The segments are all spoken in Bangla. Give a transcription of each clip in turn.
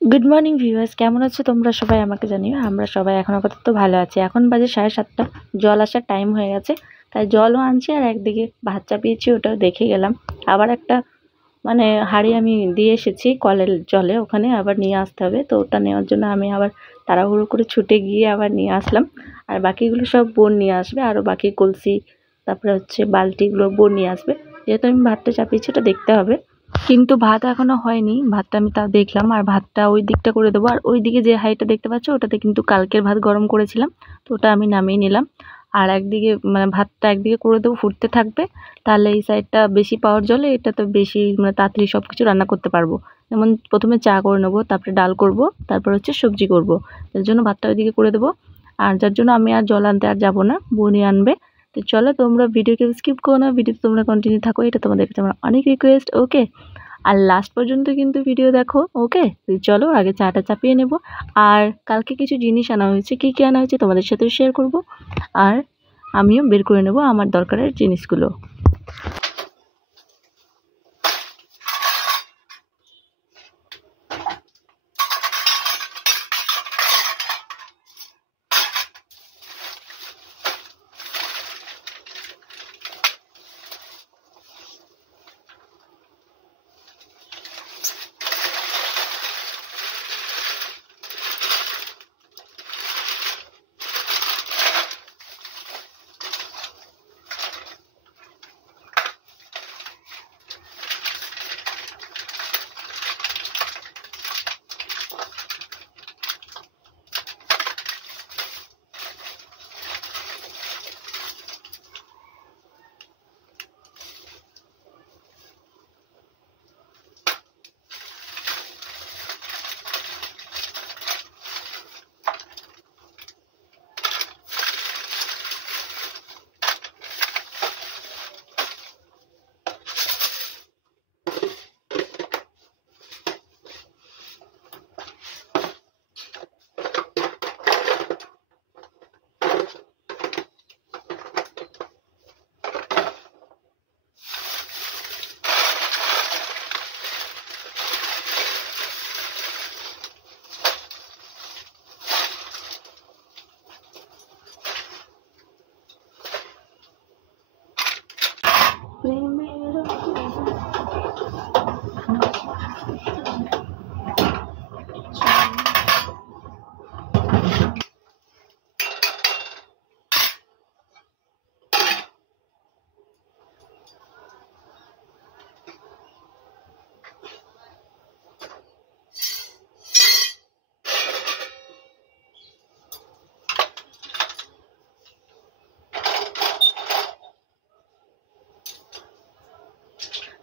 গুড মর্নিং ভিউয়ার্স, কেমন আছো তোমরা সবাই? আমাকে জানিও। আমরা সবাই এখন আপাতত ভালো আছি। এখন বাজে 7:30, জল আসার টাইম হয়ে গেছে, তাই জলও আনছি আর একদিকে ভাত চাপিয়েছি, ওটাও দেখে গেলাম। আবার একটা হাঁড়ি আমি দিয়ে এসেছি কলের জলে, ওখানে আবার নিয়ে আসতে হবে, তো ওটা নেওয়ার জন্য আমি আবার তাড়াহুড়ো করে ছুটে গিয়ে আবার নিয়ে আসলাম। আর বাকিগুলো সব বোন নিয়ে আসবে, আরও বাকি কলসি তারপরে বালতিগুলো বোন নিয়ে আসবে। যেহেতু আমি ভাতটা চাপিয়েছি ওটা দেখতে হবে, কিন্তু ভাত এখনো হয়নি। ভাতটা আমি তাও দেখলাম, আর ভাতটা ওই দিকটা করে দেবো। আর ওই দিকে যে হাঁড়িটা দেখতে পাচ্ছ ওটাতে কিন্তু কালকের ভাত গরম করেছিলাম, তো ওটা আমি নামিয়ে নিলাম। আর একদিকে ভাতটা একদিকে করে দেবো, ফুটতে থাকবে, তাহলে এই সাইডটা বেশি পাওয়ার জলে এটা তো বেশি তাড়াতাড়ি সব কিছু রান্না করতে পারবো। যেমন প্রথমে চা করে নেবো, তারপরে ডাল করব, তারপর সবজি করব। এর জন্য ভাতটা ওইদিকে করে দেবো। আর যার জন্য আমি আর জল আনতে আর যাবো না, বোনই আনবে। তো চলো, তোমরা ভিডিওকে স্কিপ করো না, ভিডিওতে তোমরা কন্টিনিউ থাকো, এটা তোমাদের কাছে আমার অনেক রিকোয়েস্ট। ওকে, আর লাস্ট পর্যন্ত কিন্তু ভিডিও দেখো। ওকে, চলো আগে চাটা চাপিয়ে নেব। আর কালকে কিছু জিনিস আনা হয়েছে, কী কী আনা হয়েছে তোমাদের সাথে শেয়ার করব, আর আমিও বের করে নেব আমার দরকারের জিনিসগুলো।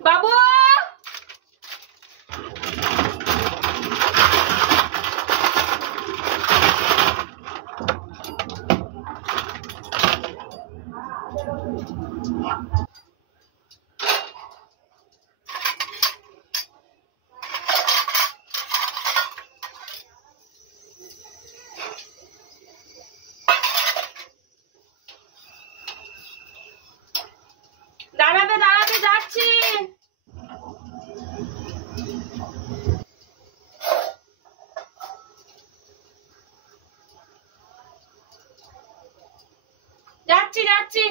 বাবু, দাঁড়াবে দাঁড়াবে, যাচ্ছি। যাচ্ছি যাচ্ছি।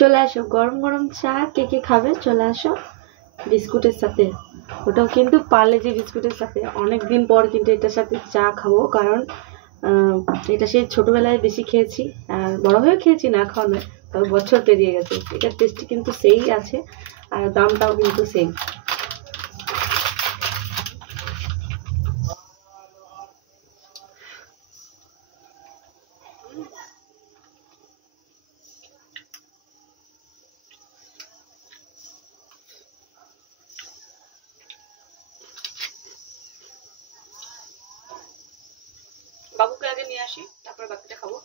চলে আসো, গরম গরম চা কে কে খাবে চলে আসো, বিস্কুটের সাথে। ওটাও কিন্তু পার্লেজি বিস্কুটের সাথে। অনেক দিন পর কিন্তু এটার সাথে চা খাবো, কারণ এটা সেই ছোটবেলায় বেশি খেয়েছি, আর বড় হয়েও খেয়েছি, না খাওয়া নয়, তবে বছর পেরিয়ে গেছে। এটার টেস্টি কিন্তু সেই আছে, আর দামটাও কিন্তু সেই। বাবুকে আগে নিয়ে আসি, তারপর বাকিটা খাবো।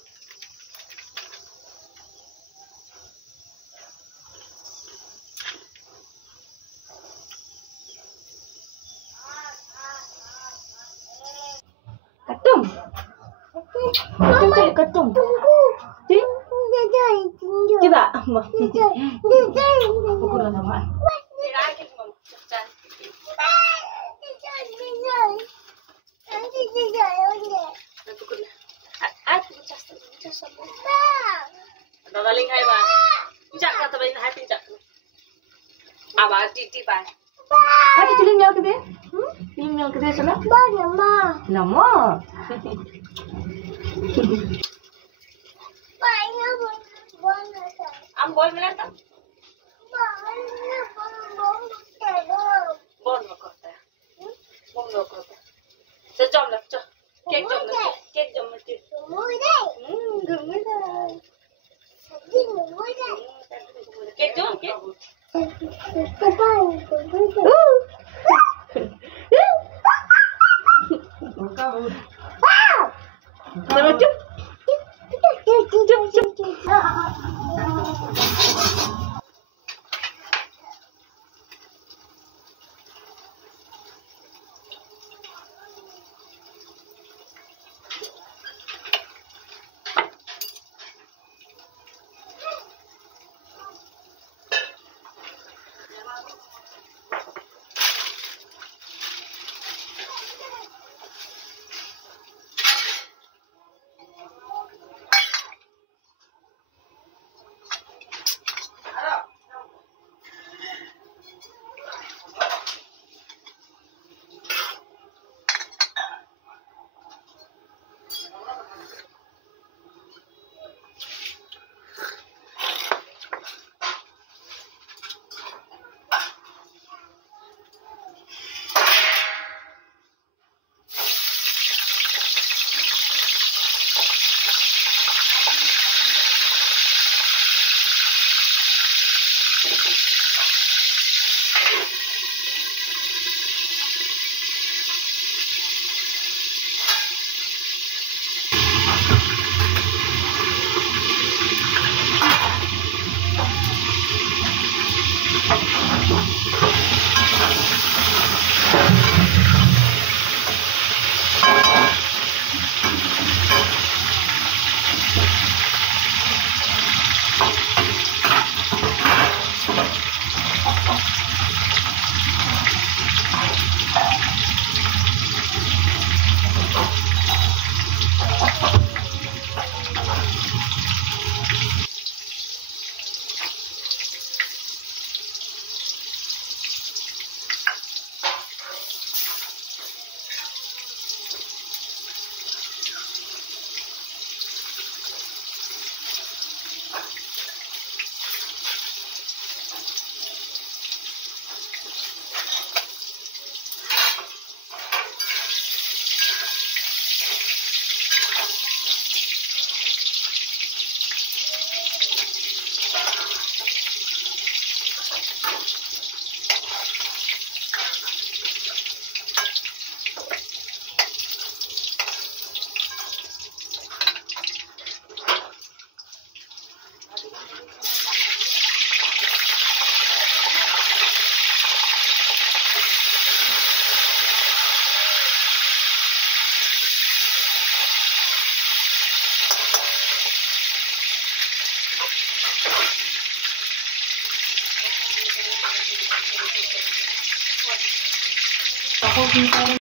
Ketum. Ketum cari ketum. Tidak. Pukul nama. Dadaling hai ba. Pinjak kata ba hai pinjak. Aba titi ba. Ada kilim nyal ke dia? Kilim nyal ke dia sana? Nama. Nama. Am boy मिला था? बोन में करता है। बोन में करता है। चल जम लग चल। केक जम लग। केक जम लग। घुमड़ा। केक जम केक। चलो चुप। चुप चुप चुप।